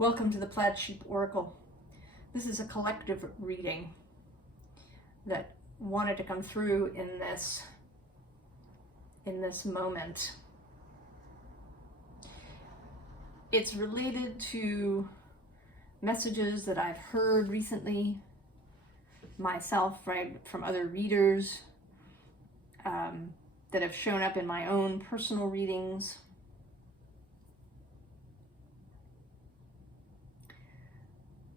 Welcome to the Plaid Oracle. This is a collective reading that wanted to come through in this moment. It's related to messages that I've heard recently myself, right, from other readers that have shown up in my own personal readings.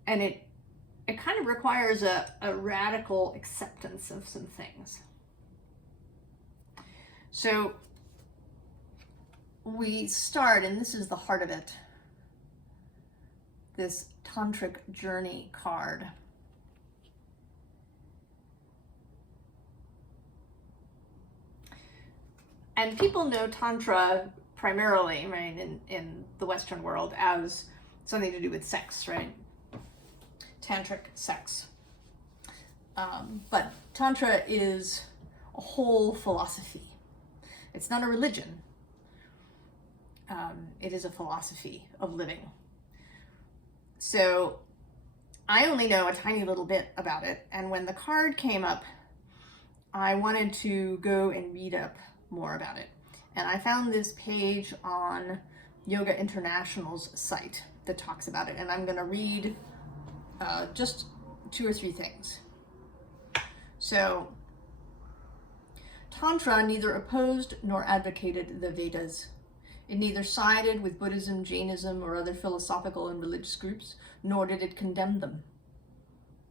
And it kind of requires a radical acceptance of some things. So we start, and this is the heart of it, this Tantric journey card. And people know Tantra primarily, right, in the Western world as something to do with sex, right? Tantric sex. But Tantra is a whole philosophy. It's not a religion. It is a philosophy of living. So I only know a tiny little bit about it. And when the card came up, I wanted to go and read up more about it. And I found this page on Yoga International's site that talks about it. And I'm going to read just 2 or 3 things. So, Tantra neither opposed nor advocated the Vedas. It neither sided with Buddhism, Jainism, or other philosophical and religious groups, nor did it condemn them.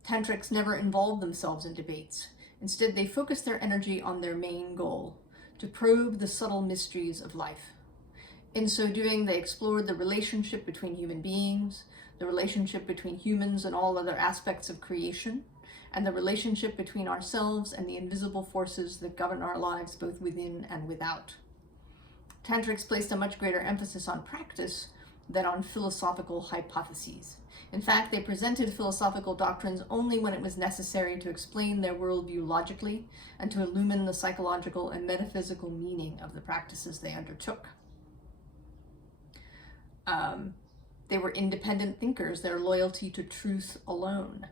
Tantrics never involved themselves in debates. Instead, they focused their energy on their main goal, to probe the subtle mysteries of life. In so doing, they explored the relationship between human beings, the relationship between humans and all other aspects of creation, and the relationship between ourselves and the invisible forces that govern our lives both within and without. Tantrics placed a much greater emphasis on practice than on philosophical hypotheses. In fact, they presented philosophical doctrines only when it was necessary to explain their worldview logically and to illumine the psychological and metaphysical meaning of the practices they undertook. They were independent thinkers, their loyalty to truth alone.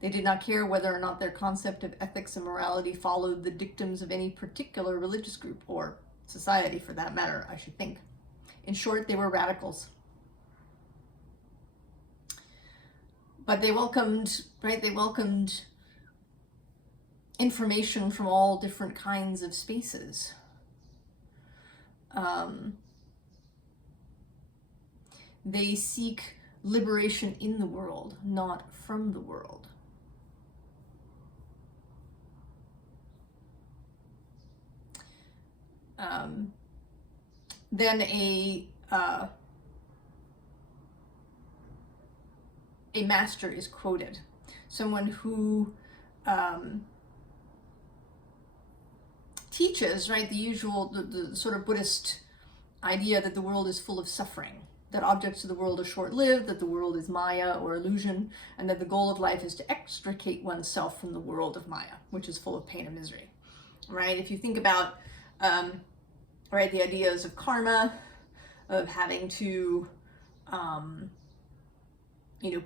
They did not care whether or not their concept of ethics and morality followed the dictums of any particular religious group, or society for that matter, I should think. In short, they were radicals. But they welcomed, right, information from all different kinds of spaces. They seek liberation in the world, not from the world. Then a master is quoted, someone who teaches, right, the usual, the sort of Buddhist idea that the world is full of suffering, that objects of the world are short-lived, that the world is Maya or illusion, and that the goal of life is to extricate oneself from the world of Maya, which is full of pain and misery, right? If you think about, right, the ideas of karma, of having to,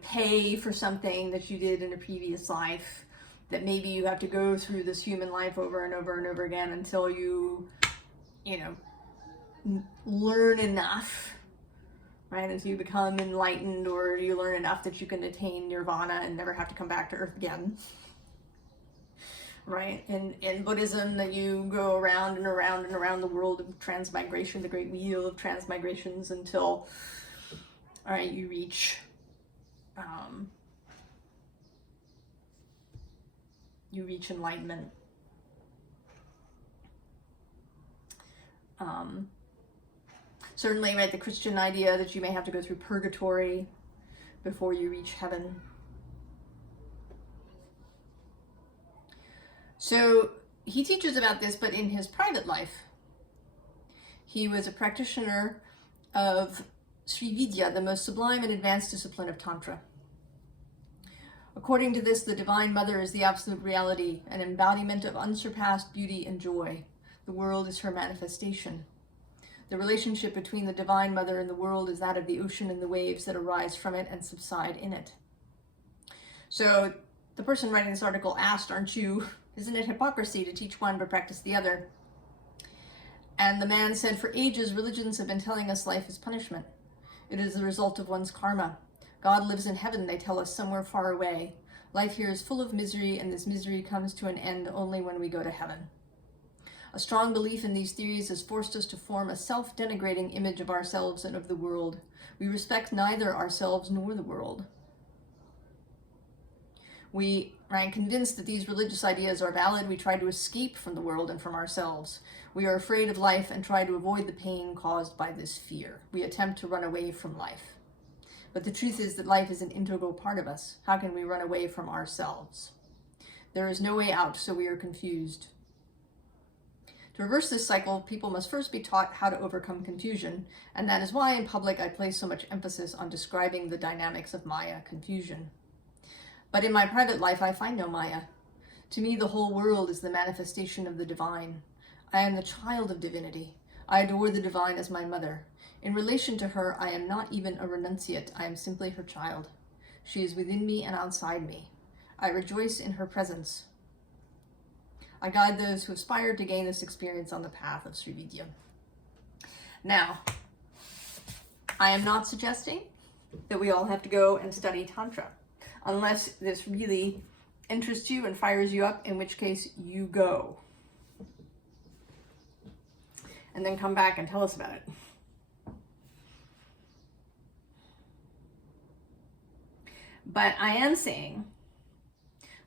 pay for something that you did in a previous life, that maybe you have to go through this human life over and over and over again until you learn enough, right, as you become enlightened, or you learn enough that you can attain nirvana and never have to come back to earth again, right? In Buddhism, that you go around and around and around the world of transmigration, the great wheel of transmigrations, until, all right, you reach enlightenment. Certainly, right, the Christian idea that you may have to go through purgatory before you reach heaven. So he teaches about this, but in his private life, he was a practitioner of Sri Vidya, the most sublime and advanced discipline of Tantra. According to this, the Divine Mother is the absolute reality, an embodiment of unsurpassed beauty and joy. The world is her manifestation. The relationship between the Divine Mother and the world is that of the ocean and the waves that arise from it and subside in it. So the person writing this article asked, isn't it hypocrisy to teach one but practice the other? And the man said, for ages, religions have been telling us life is punishment. It is the result of one's karma. God lives in heaven, they tell us, somewhere far away. Life here is full of misery, and this misery comes to an end only when we go to heaven. A strong belief in these theories has forced us to form a self-denigrating image of ourselves and of the world. We respect neither ourselves nor the world. We are convinced that these religious ideas are valid. We try to escape from the world and from ourselves. We are afraid of life and try to avoid the pain caused by this fear. We attempt to run away from life. But the truth is that life is an integral part of us. How can we run away from ourselves? There is no way out, so we are confused. To reverse this cycle, people must first be taught how to overcome confusion, and that is why in public I place so much emphasis on describing the dynamics of Maya confusion. But in my private life, I find no Maya. To me, the whole world is the manifestation of the divine. I am the child of divinity. I adore the divine as my mother. In relation to her, I am not even a renunciate. I am simply her child. She is within me and outside me. I rejoice in her presence. I guide those who aspire to gain this experience on the path of Srividya. Now, I am not suggesting that we all have to go and study Tantra, unless this really interests you and fires you up, in which case you go. And then come back and tell us about it. But I am saying,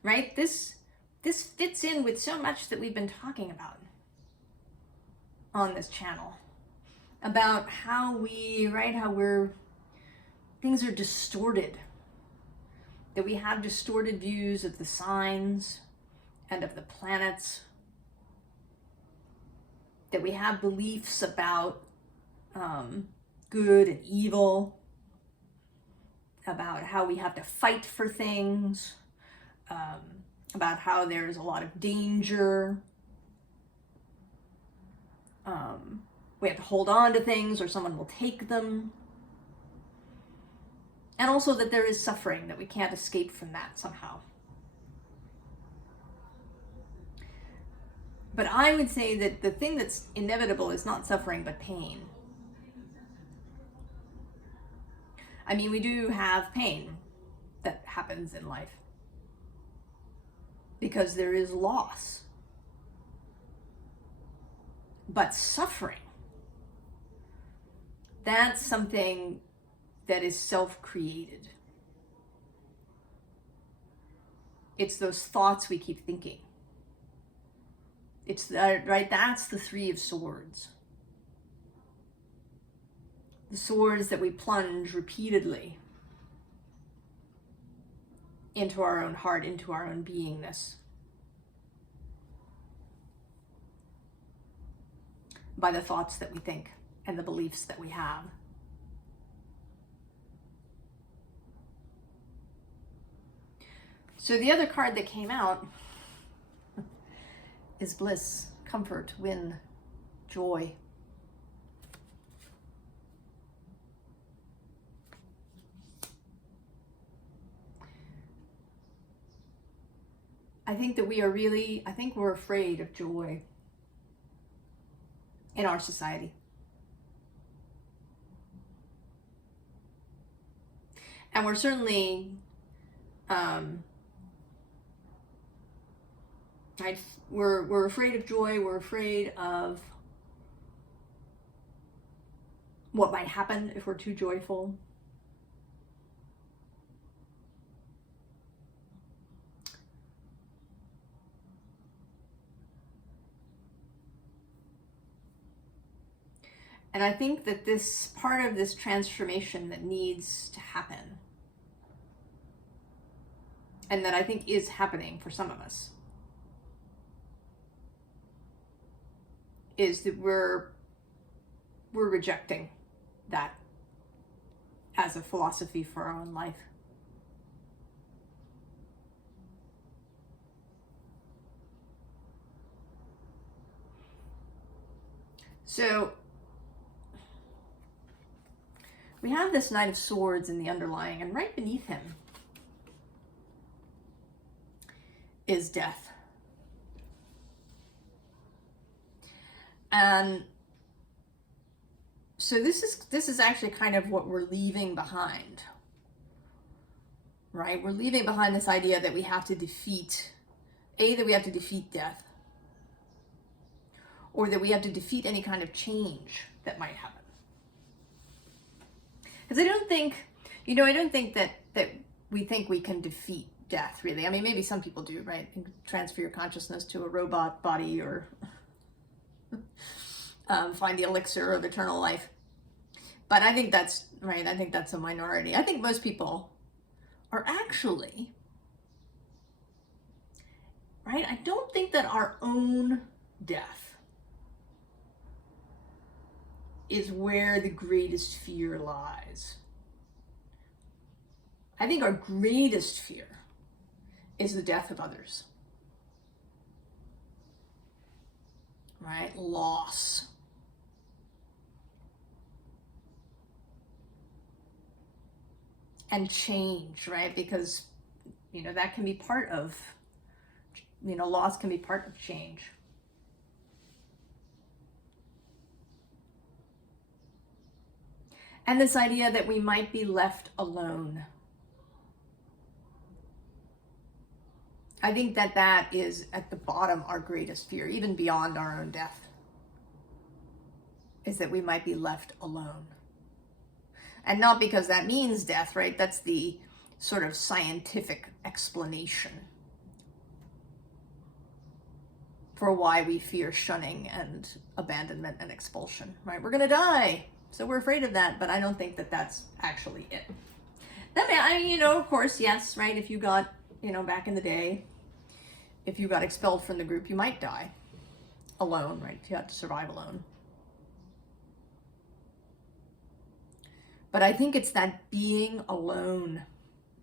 right, this fits in with so much that we've been talking about on this channel. About how things are distorted. That we have distorted views of the signs and of the planets. That we have beliefs about good and evil. About how we have to fight for things. About how there's a lot of danger. We have to hold on to things or someone will take them. And also that there is suffering, that we can't escape from that somehow. But I would say that the thing that's inevitable is not suffering, but pain. I mean, we do have pain that happens in life. Because there is loss. But suffering, that's something that is self-created. It's those thoughts we keep thinking. It's that, right? That's the Three of Swords. The swords that we plunge repeatedly into our own heart, into our own beingness. By the thoughts that we think and the beliefs that we have. So the other card that came out is bliss, comfort, win, joy. I think that we're afraid of joy in our society. And we're certainly, we're afraid of joy, we're afraid of what might happen if we're too joyful. And I think that this part of this transformation that needs to happen, and that I think is happening for some of us, is that we're rejecting that as a philosophy for our own life. So we have this Knight of Swords in the underlying, and right beneath him is death. And so this is actually kind of what we're leaving behind, right? We're leaving behind this idea that we have to defeat, that we have to defeat death, or that we have to defeat any kind of change that might happen. Because I don't think that we think we can defeat death, really. I mean, maybe some people do, right? You can transfer your consciousness to a robot body, or find the elixir of eternal life. But I think that's, right, I think that's a minority. I think most people are actually, right, I don't think that our own death is where the greatest fear lies. I think our greatest fear is the death of others. Right? Loss. And change, right? Because, that can be part of, loss can be part of change. And this idea that we might be left alone. I think that is at the bottom our greatest fear, even beyond our own death, is that we might be left alone. And not because that means death, right? That's the sort of scientific explanation for why we fear shunning and abandonment and expulsion, right? We're gonna die, so we're afraid of that, but I don't think that that's actually it. Of course, yes, right? If you got, back in the day, if you got expelled from the group, you might die alone, right? If you had to survive alone. But I think it's that being alone,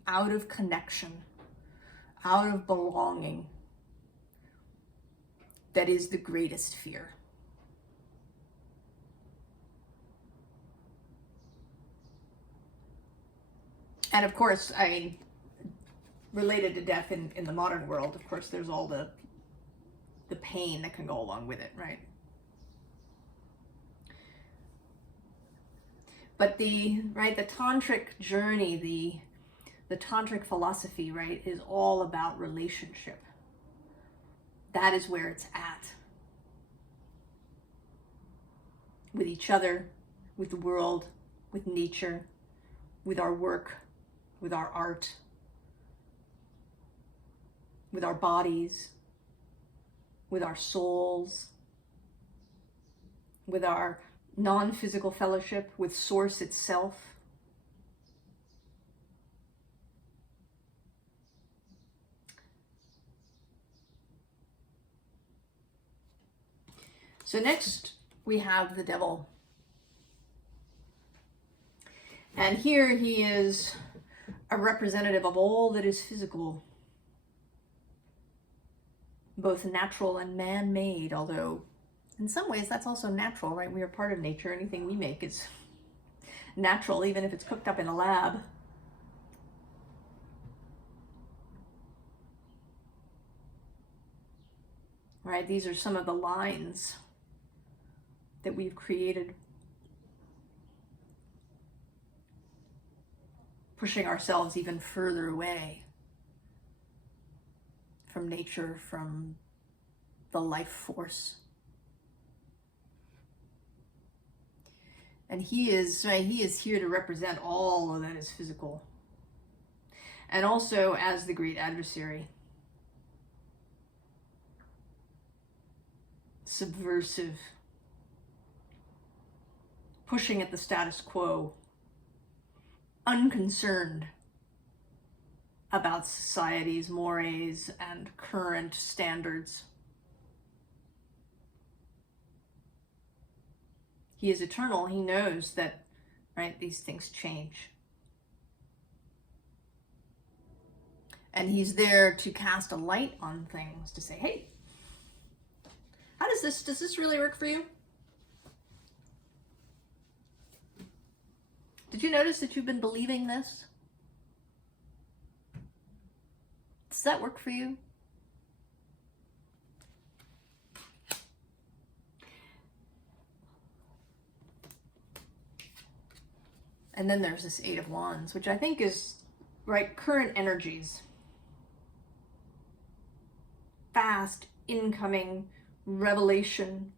out of connection, out of belonging, that is the greatest fear. And of course, related to death in the modern world, of course, there's all the pain that can go along with it, right? But the Tantric journey, the Tantric philosophy, right, is all about relationship. That is where it's at. With each other, with the world, with nature, with our work, with our art, with our bodies, with our souls, with our non-physical fellowship, with Source itself. So next we have the devil. And here he is a representative of all that is physical, both natural and man-made, although in some ways that's also natural, right? We are part of nature. Anything we make is natural, even if it's cooked up in a lab. Right? These are some of the lines that we've created, pushing ourselves even further away from nature, from the life force. And he is here to represent all of that is physical. And also as the great adversary. Subversive. Pushing at the status quo. Unconcerned about society's mores and current standards. He is eternal. He knows that, right, these things change. And he's there to cast a light on things, to say, hey, how does this really work for you? Did you notice that you've been believing this? Does that work for you? And then there's this Eight of Wands, which I think is, right, current energies. Fast, incoming, revelation,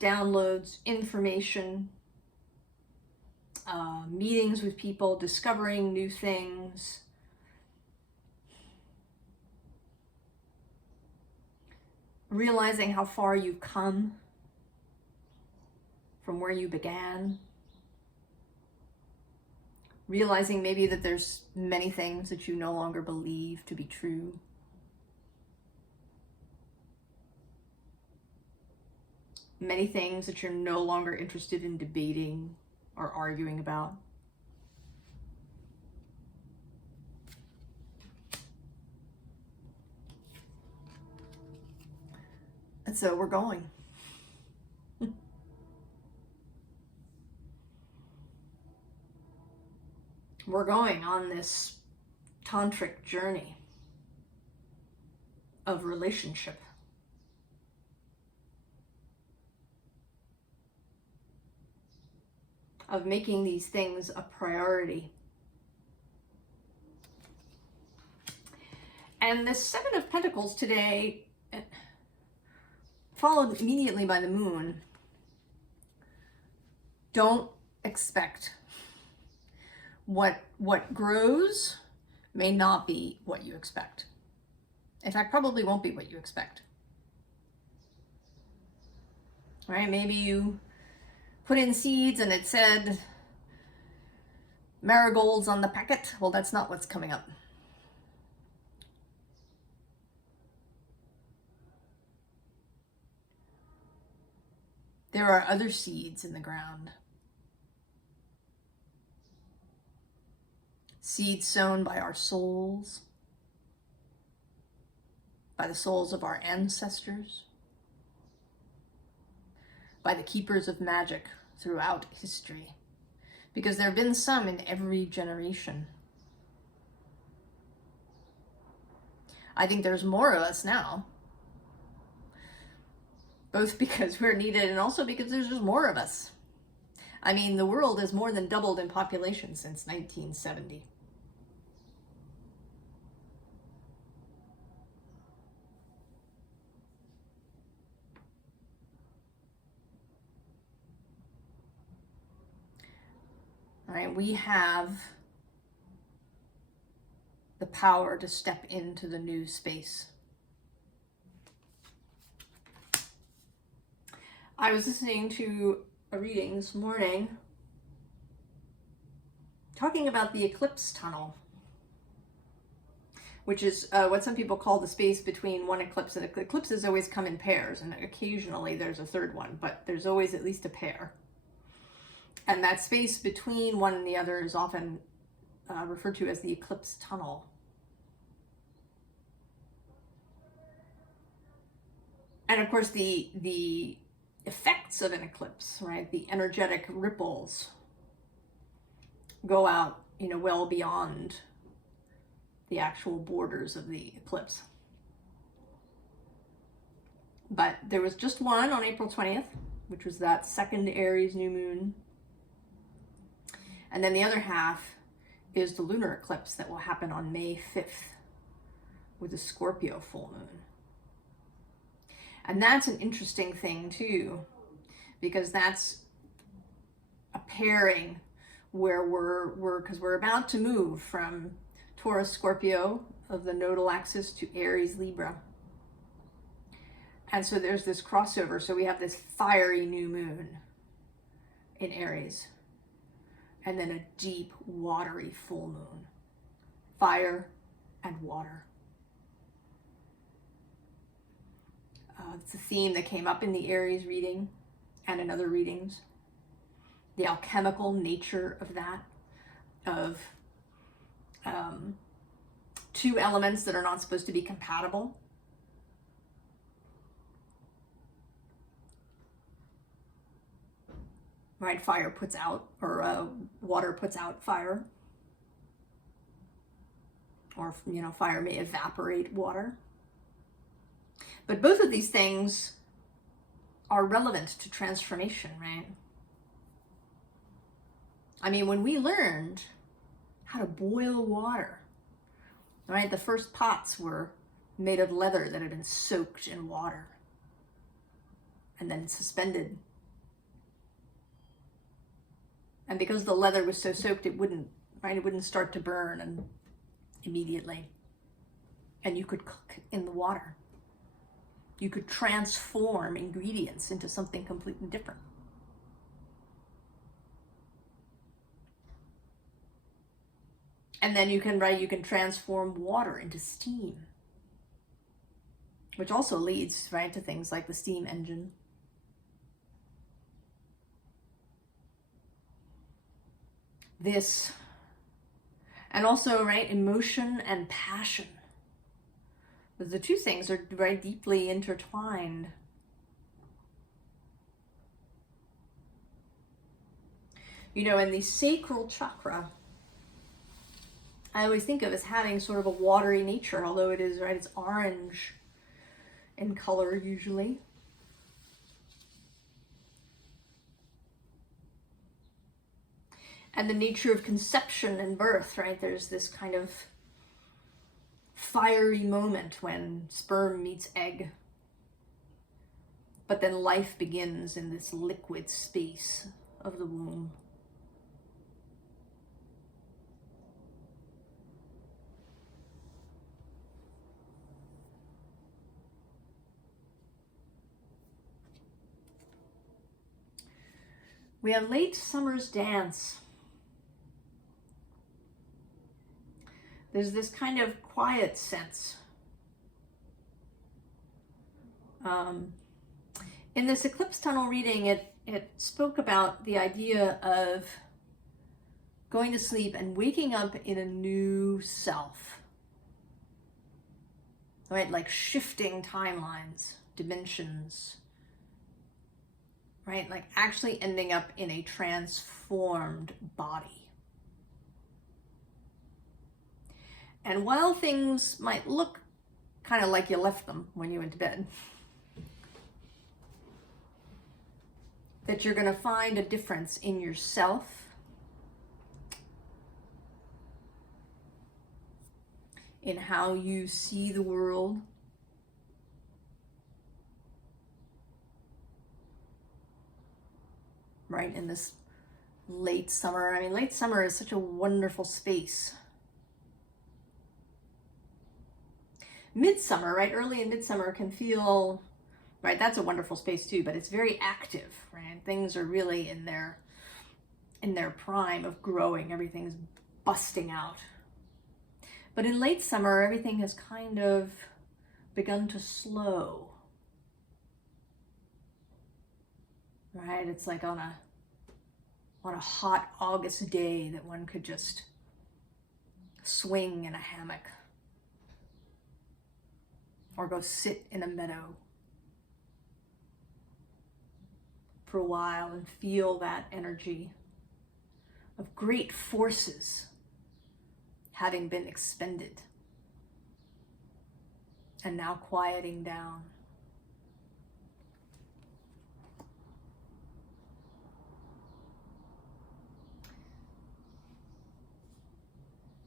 downloads, information, meetings with people, discovering new things. Realizing how far you've come from where you began. Realizing maybe that there's many things that you no longer believe to be true. Many things that you're no longer interested in debating or arguing about. And so we're going. We're going on this tantric journey of relationship. Of making these things a priority. And the Seven of Pentacles today, followed immediately by the Moon. Don't expect. What grows may not be what you expect. In fact, probably won't be what you expect. Right? Maybe you put in seeds and it said marigolds on the packet. Well, that's not what's coming up. There are other seeds in the ground. Seeds sown by our souls, by the souls of our ancestors, by the keepers of magic throughout history, because there have been some in every generation. I think there's more of us now, both because we're needed and also because there's just more of us. I mean, the world has more than doubled in population since 1970. All right, we have the power to step into the new space. I was listening to a reading this morning talking about the eclipse tunnel, which is what some people call the space between one eclipse and eclipses always come in pairs, and occasionally there's a third one, but there's always at least a pair. And that space between one and the other is often referred to as the eclipse tunnel. And of course, the effects of an eclipse, right? The energetic ripples go out, well beyond the actual borders of the eclipse. But there was just one on April 20th, which was that second Aries new moon. And then the other half is the lunar eclipse that will happen on May 5th with the Scorpio full moon. And that's an interesting thing too, because that's a pairing where we're about to move from Taurus Scorpio of the nodal axis to Aries Libra. And so there's this crossover. So we have this fiery new moon in Aries, and then a deep, watery full moon. Fire and water. It's a theme that came up in the Aries reading and in other readings. The alchemical nature of that, of two elements that are not supposed to be compatible. right? Fire puts out, or water puts out fire. Or, fire may evaporate water. But both of these things are relevant to transformation, right? I mean, when we learned how to boil water, right? The first pots were made of leather that had been soaked in water and then suspended. And because the leather was so soaked, it wouldn't start to burn immediately. And you could cook in the water. You could transform ingredients into something completely different. And then you can transform water into steam, which also leads, to things like the steam engine. This, and also, emotion and passion. The two things are very deeply intertwined. And the sacral chakra, I always think of as having sort of a watery nature, although it is, it's orange in color usually. And the nature of conception and birth, there's this kind of fiery moment when sperm meets egg. But then life begins in this liquid space of the womb. We have late summer's dance. There's this kind of quiet sense. In this eclipse tunnel reading, it spoke about the idea of going to sleep and waking up in a new self. Right? Like shifting timelines, dimensions. Right? Like actually ending up in a transformed body. And while things might look kind of like you left them when you went to bed, that you're going to find a difference in yourself, in how you see the world, right? In this late summer. I mean, late summer is such a wonderful space. Midsummer, Early in midsummer can feel, that's a wonderful space too, but it's very active, Things are really in their prime of growing. Everything's busting out. But in late summer, everything has kind of begun to slow. It's like on a hot August day that one could just swing in a hammock. Or go sit in a meadow for a while and feel that energy of great forces having been expended and now quieting down.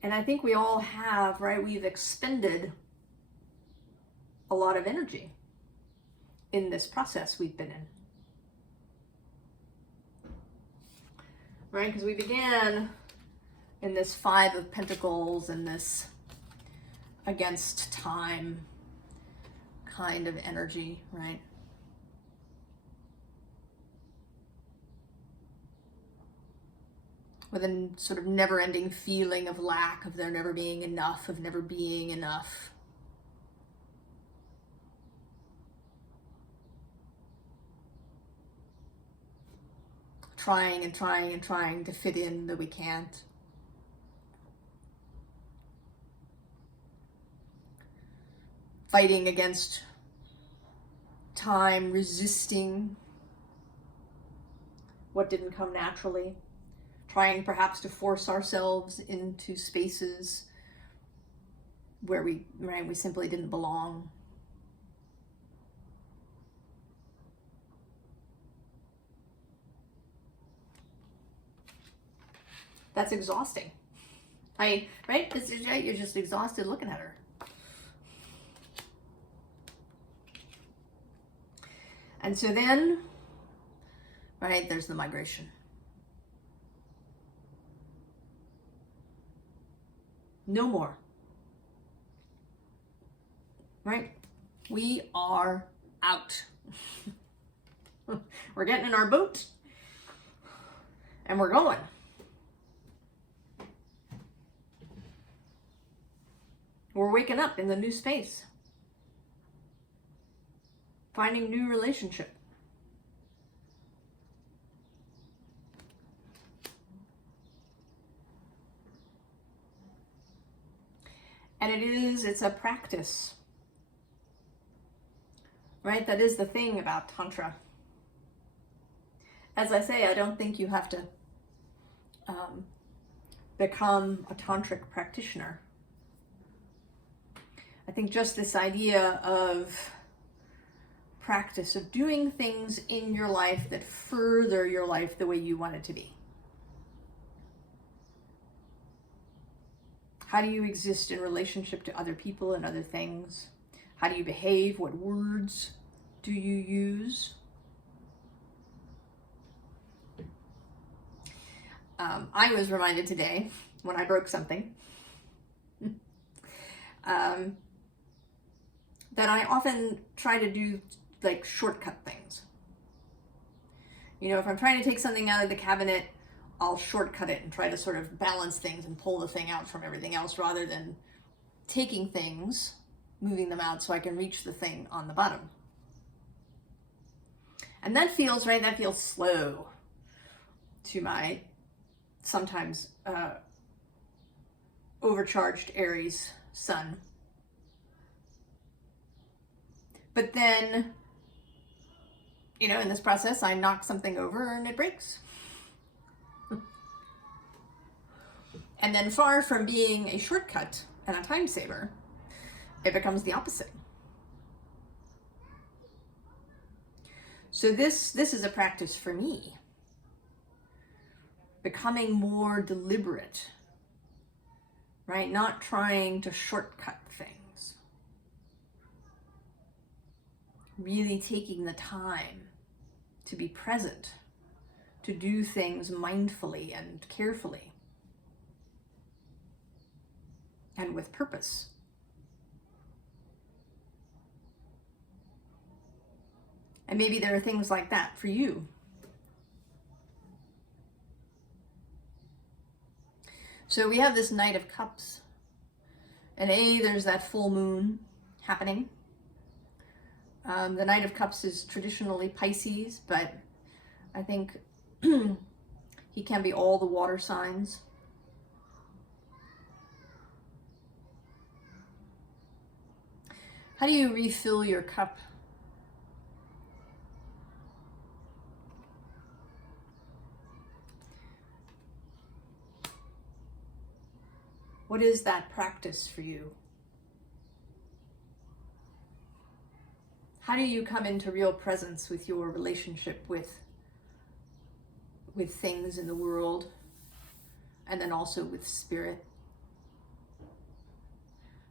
And I think we all have, we've expended a lot of energy in this process we've been in. Because we began in this 5 of Pentacles and this against time kind of energy, With a sort of never-ending feeling of lack, of there never being enough, of never being enough. Trying and trying and trying to fit in that we can't. Fighting against time, resisting what didn't come naturally, trying perhaps to force ourselves into spaces where we simply didn't belong. That's exhausting. Right? You're just exhausted looking at her. And so then, right, there's the migration. No more. Right? We are out. We're getting in our boat and we're going. We're waking up in the new space. Finding new relationship. And it's a practice. Right? That is the thing about Tantra. As I say, I don't think you have to become a Tantric practitioner. I think just this idea of practice, of doing things in your life that further your life the way you want it to be. How do you exist in relationship to other people and other things? How do you behave? What words do you use? I was reminded today when I broke something that I often try to do like shortcut things. You know, if I'm trying to take something out of the cabinet, I'll shortcut it and try to sort of balance things and pull the thing out from everything else rather than taking things, moving them out so I can reach the thing on the bottom. And that feels, right, that feels slow to my sometimes overcharged Aries sun. But then, you know, in this process, I knock something over and it breaks. And then far from being a shortcut and a time saver, it becomes the opposite. So this is a practice for me. Becoming more deliberate, right? Not trying to shortcut things. Really taking the time to be present, to do things mindfully and carefully, and with purpose. And maybe there are things like that for you. So we have this Knight of Cups, and there's that full moon happening. The Knight of Cups is traditionally Pisces, but I think he can be all the water signs. How do you refill your cup? What is that practice for you? How do you come into real presence with your relationship with things in the world, and then also with spirit?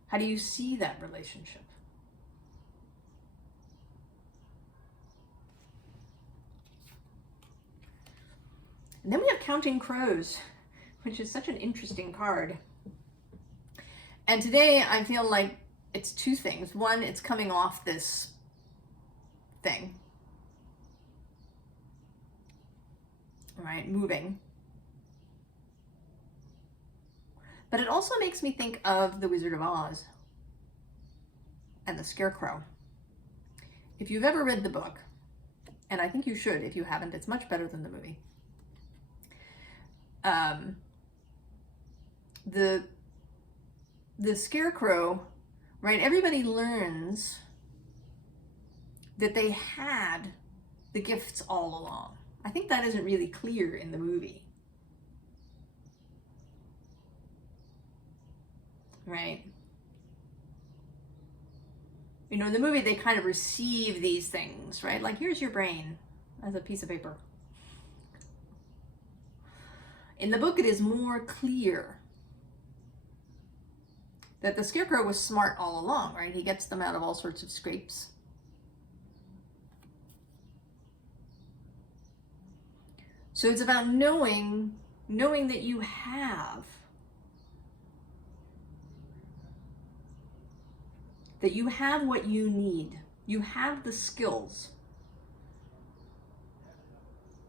How do you see that relationship? And then we have Counting Crows, which is such an interesting card. And today I feel like it's two things. One, it's coming off this thing, right? Moving. But it also makes me think of The Wizard of Oz and the Scarecrow. If you've ever read the book, and I think you should if you haven't, it's much better than the movie. The Scarecrow, right? Everybody learns that they had the gifts all along. I think that isn't really clear in the movie. Right? You know, in the movie, they kind of receive these things, right? Like, here's your brain as a piece of paper. In the book, it is more clear that the Scarecrow was smart all along, right? He gets them out of all sorts of scrapes. So it's about knowing that you have what you need. You have the skills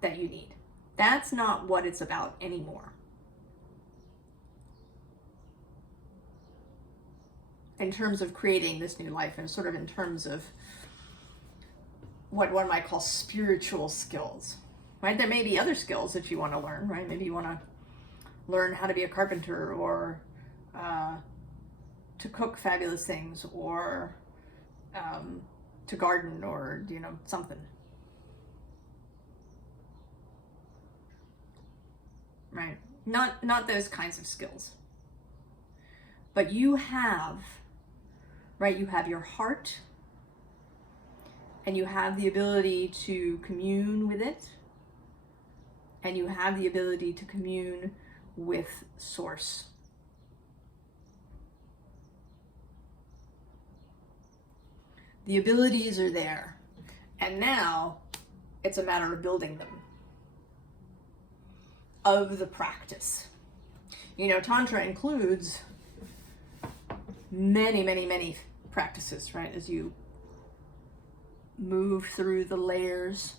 that you need. That's not what it's about anymore. In terms of creating this new life, and sort of in terms of what one might call spiritual skills, right? There may be other skills that you want to learn, right? Maybe you want to learn how to be a carpenter, or to cook fabulous things, or to garden, or, you know, something. Right? Not those kinds of skills. But you have, right? You have your heart, and you have the ability to commune with it, and you have the ability to commune with Source. The abilities are there, and now it's a matter of building them, of the practice. You know, Tantra includes many, many, many practices, right? As you move through the layers.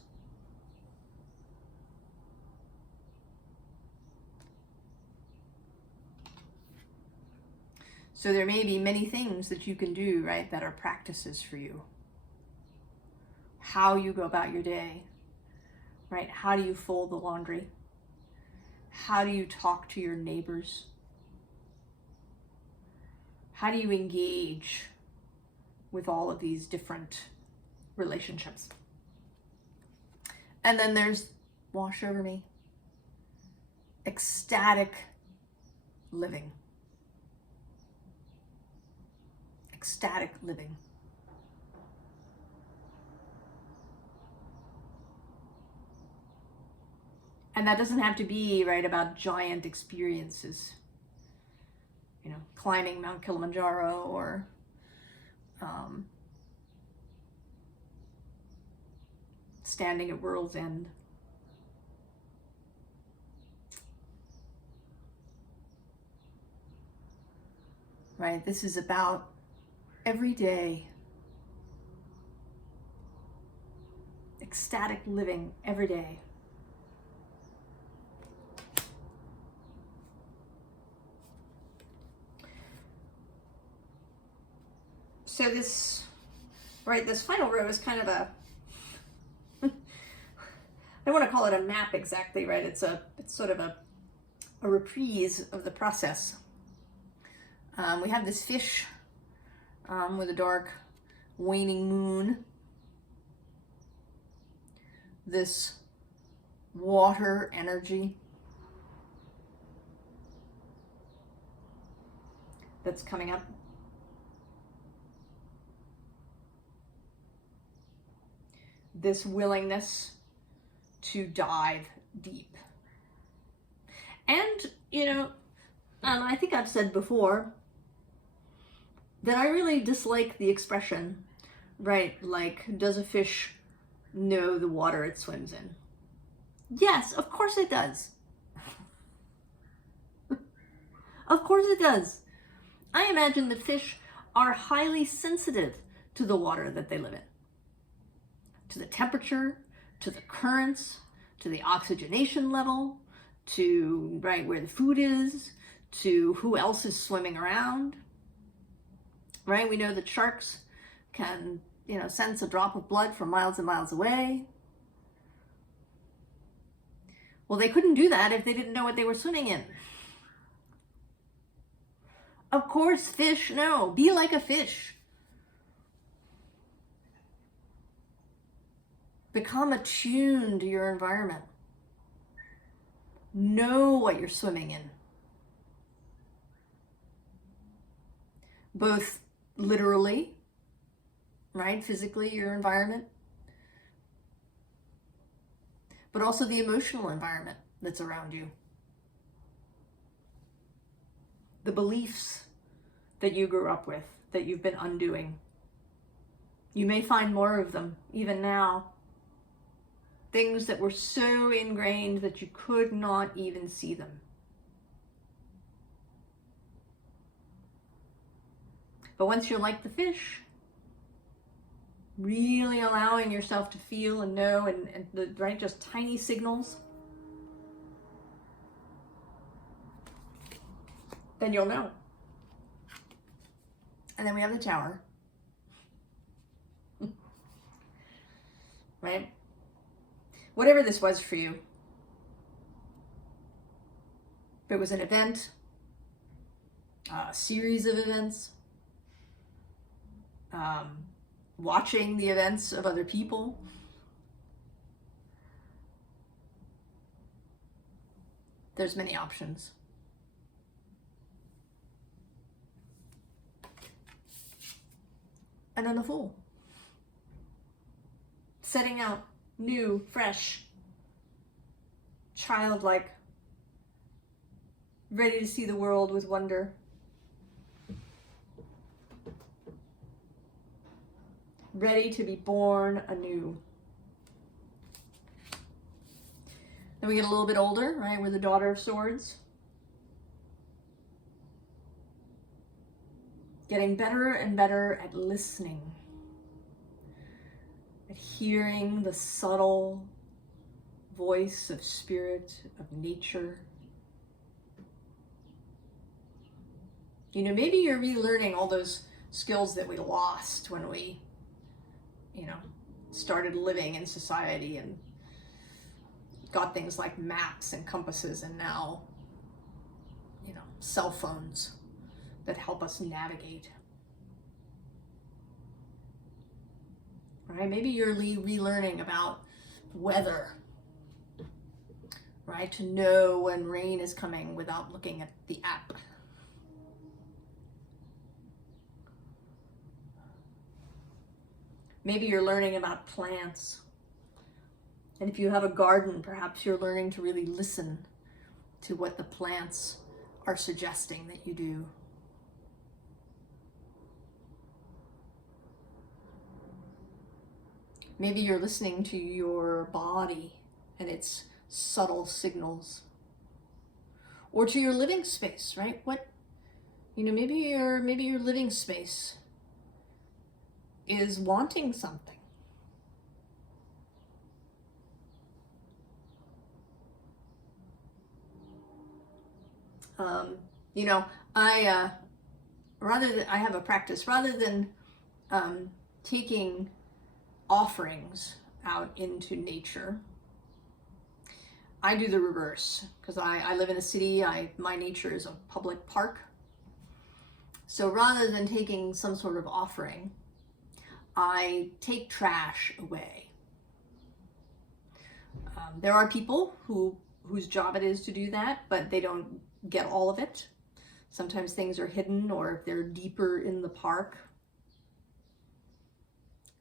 So there may be many things that you can do, right, that are practices for you. How you go about your day, right? How do you fold the laundry? How do you talk to your neighbors? How do you engage with all of these different relationships? And then there's wash over me. Ecstatic living. Ecstatic living. And that doesn't have to be, right, about giant experiences. You know, climbing Mount Kilimanjaro, or standing at World's End. Right? This is about every day. Ecstatic living every day. So this, right, this final row is kind of a, I don't want to call it a map exactly, right? It's sort of a reprise of the process. We have this fish with a dark waning moon. This water energy that's coming up. This willingness to dive deep. And, you know, I think I've said before that I really dislike the expression, right? Like, does a fish know the water it swims in? Yes, of course it does. Of course it does. I imagine that fish are highly sensitive to the water that they live in. To the temperature, to the currents, to the oxygenation level, to, right, where the food is, to who else is swimming around. Right? We know that sharks can, you know, sense a drop of blood from miles and miles away. Well, they couldn't do that if they didn't know what they were swimming in. Of course, fish know. Be like a fish. Become attuned to your environment. Know what you're swimming in. Both literally, right? Physically, your environment, but also the emotional environment that's around you. The beliefs that you grew up with, that you've been undoing. You may find more of them, even now. Things that were so ingrained that you could not even see them. But once you're like the fish, really allowing yourself to feel and know, and the, right, just tiny signals, then you'll know. And then we have the tower. Right? Whatever this was for you, if it was an event, a series of events, watching the events of other people, there's many options. And then the Fool. Setting out new, fresh, childlike, ready to see the world with wonder. Ready to be born anew. Then we get a little bit older, right? We're the Daughter of Swords. Getting better and better at listening. At hearing the subtle voice of spirit, of nature. You know, maybe you're relearning all those skills that we lost when we, you know, started living in society and got things like maps and compasses, and now, you know, cell phones that help us navigate. Right? Maybe you're relearning about weather, right? To know when rain is coming without looking at the app. Maybe you're learning about plants. And if you have a garden, perhaps you're learning to really listen to what the plants are suggesting that you do. Maybe you're listening to your body and its subtle signals. Or to your living space, right? What, you know, maybe your living space is wanting something. You know, I have a practice, rather than taking offerings out into nature, I do the reverse, because I live in a city. My nature is a public park. So rather than taking some sort of offering, I take trash away. There are people whose job it is to do that, but they don't get all of it. Sometimes things are hidden, or if they're deeper in the park,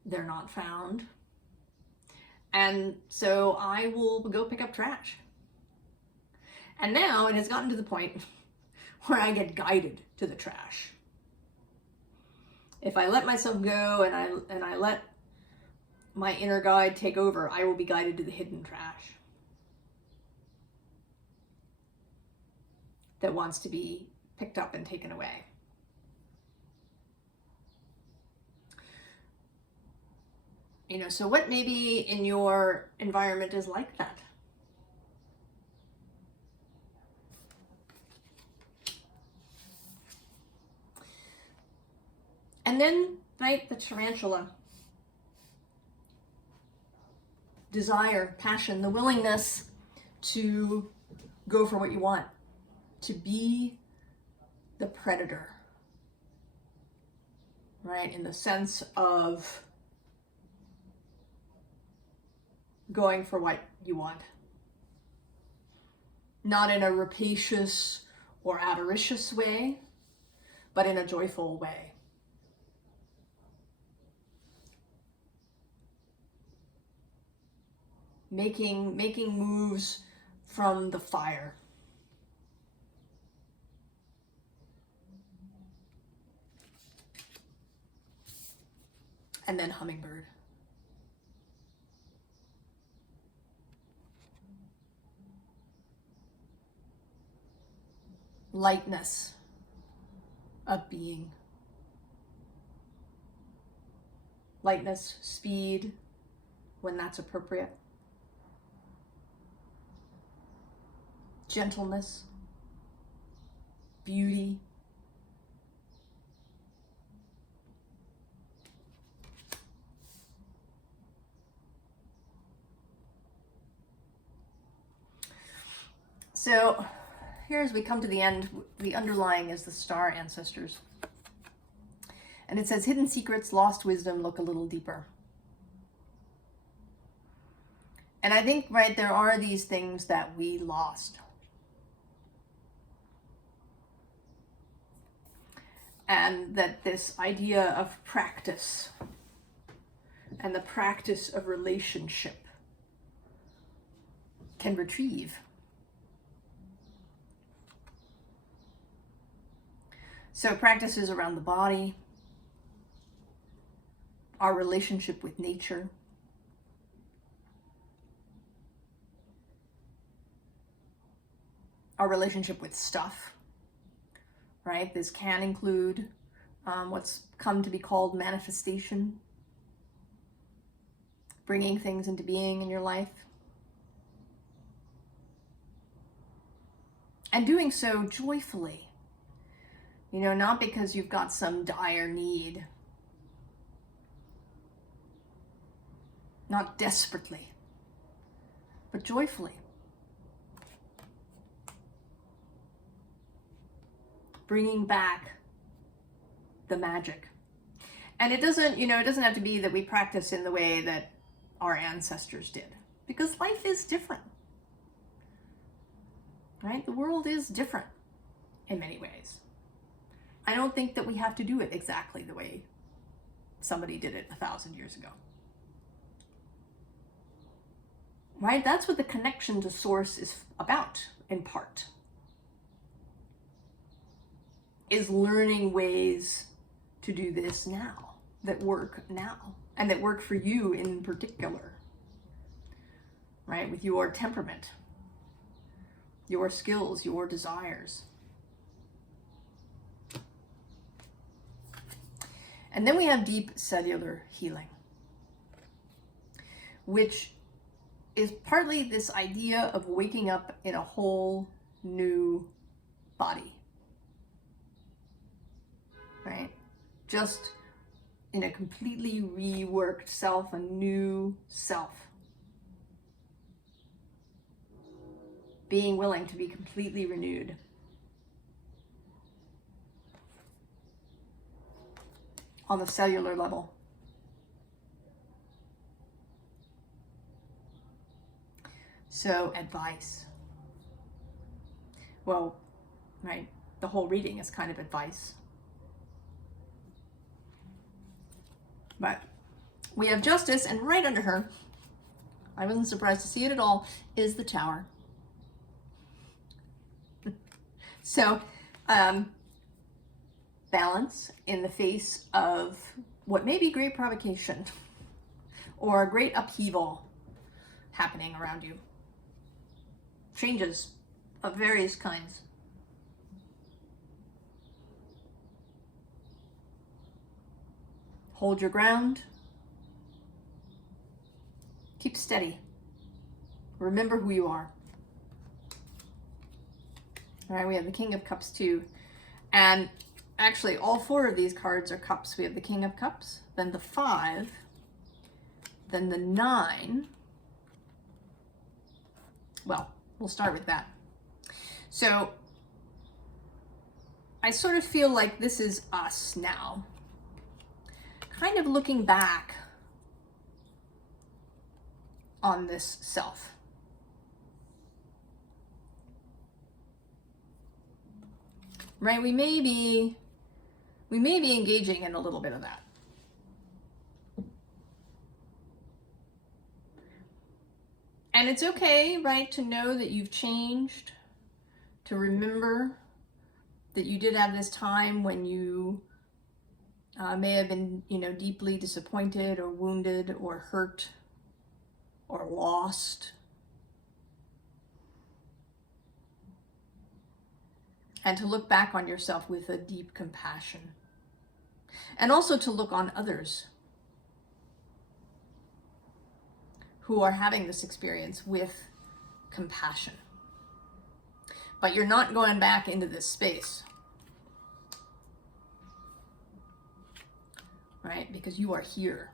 they're not found. And so I will go pick up trash. And now it has gotten to the point where I get guided to the trash. If I let myself go and I let my inner guide take over, I will be guided to the hidden trash that wants to be picked up and taken away. You know, so what maybe in your environment is like that? And then, right, the tarantula. Desire, passion, the willingness to go for what you want, to be the predator, right? In the sense of going for what you want. Not in a rapacious or avaricious way, but in a joyful way. Making moves from the fire. And then hummingbird. Lightness of being. Lightness, speed, when that's appropriate. Gentleness, beauty. So here as we come to the end, the underlying is the star ancestors. And it says, hidden secrets, lost wisdom, look a little deeper. And I think, right, there are these things that we lost. And that this idea of practice and the practice of relationship can retrieve. So practices around the body, our relationship with nature, our relationship with stuff, right? This can include what's come to be called manifestation, bringing things into being in your life, and doing so joyfully. You know, not because you've got some dire need, not desperately, but joyfully. Bringing back the magic. And it doesn't, you know, it doesn't have to be that we practice in the way that our ancestors did, because life is different, right? The world is different in many ways. I don't think that we have to do it exactly the way somebody did it 1,000 years ago. Right? That's what the connection to source is about, in part. Is learning ways to do this now, that work now, and that work for you in particular. Right? With your temperament, your skills, your desires. And then we have deep cellular healing, which is partly this idea of waking up in a whole new body, right? Just in a completely reworked self, a new self. Being willing to be completely renewed. On the cellular level. So, advice. Well, right, the whole reading is kind of advice. But we have justice, and right under her, I wasn't surprised to see it at all, is the Tower. So, balance in the face of what may be great provocation or great upheaval happening around you. Changes of various kinds. Hold your ground. Keep steady. Remember who you are. All right, we have the King of Cups too. And actually, all 4 of these cards are cups. We have the King of Cups, then the 5, then the 9. Well, we'll start with that. So, I sort of feel like this is us now. Kind of looking back on this self. Right? We may be engaging in a little bit of that. And it's okay, right, to know that you've changed, to remember that you did have this time when you may have been, deeply disappointed or wounded or hurt or lost. And to look back on yourself with a deep compassion. And also to look on others who are having this experience with compassion. But you're not going back into this space. Right? Because you are here.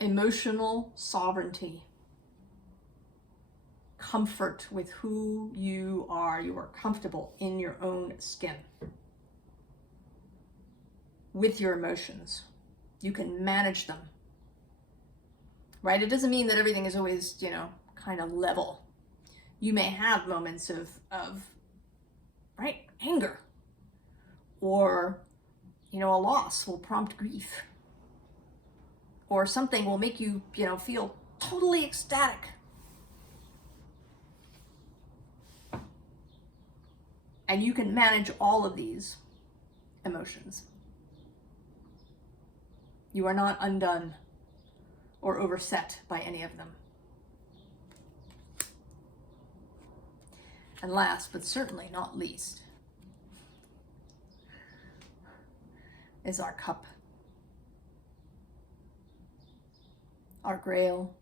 Emotional sovereignty. Comfort with who you are. You are comfortable in your own skin. With your emotions. You can manage them. Right? It doesn't mean that everything is always, kind of level. You may have moments of right, anger. Or, a loss will prompt grief. Or something will make you, feel totally ecstatic. And you can manage all of these emotions. You are not undone or overset by any of them. And last, but certainly not least, is our cup. Our grail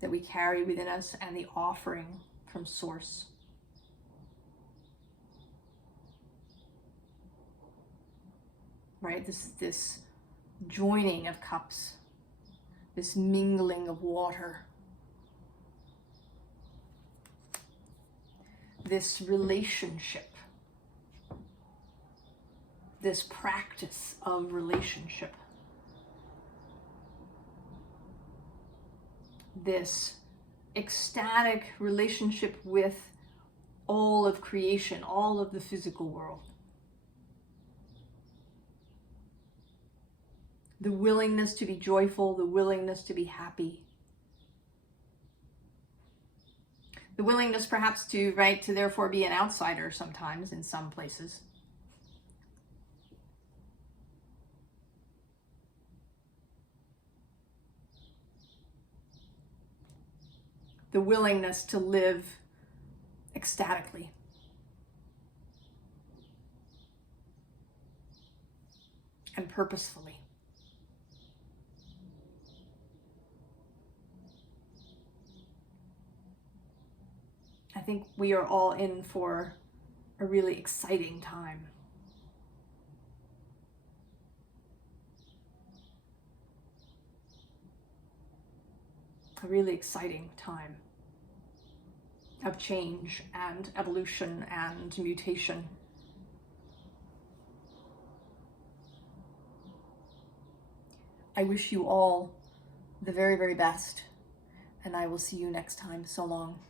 that we carry within us and the offering from Source. Right, this joining of cups, this mingling of water, this relationship, this practice of relationship, this ecstatic relationship with all of creation, all of the physical world. The willingness to be joyful, the willingness to be happy. The willingness perhaps to therefore be an outsider sometimes in some places. The willingness to live ecstatically. And purposefully. I think we are all in for a really exciting time. A really exciting time of change and evolution and mutation. I wish you all the very, very best, and I will see you next time. So long.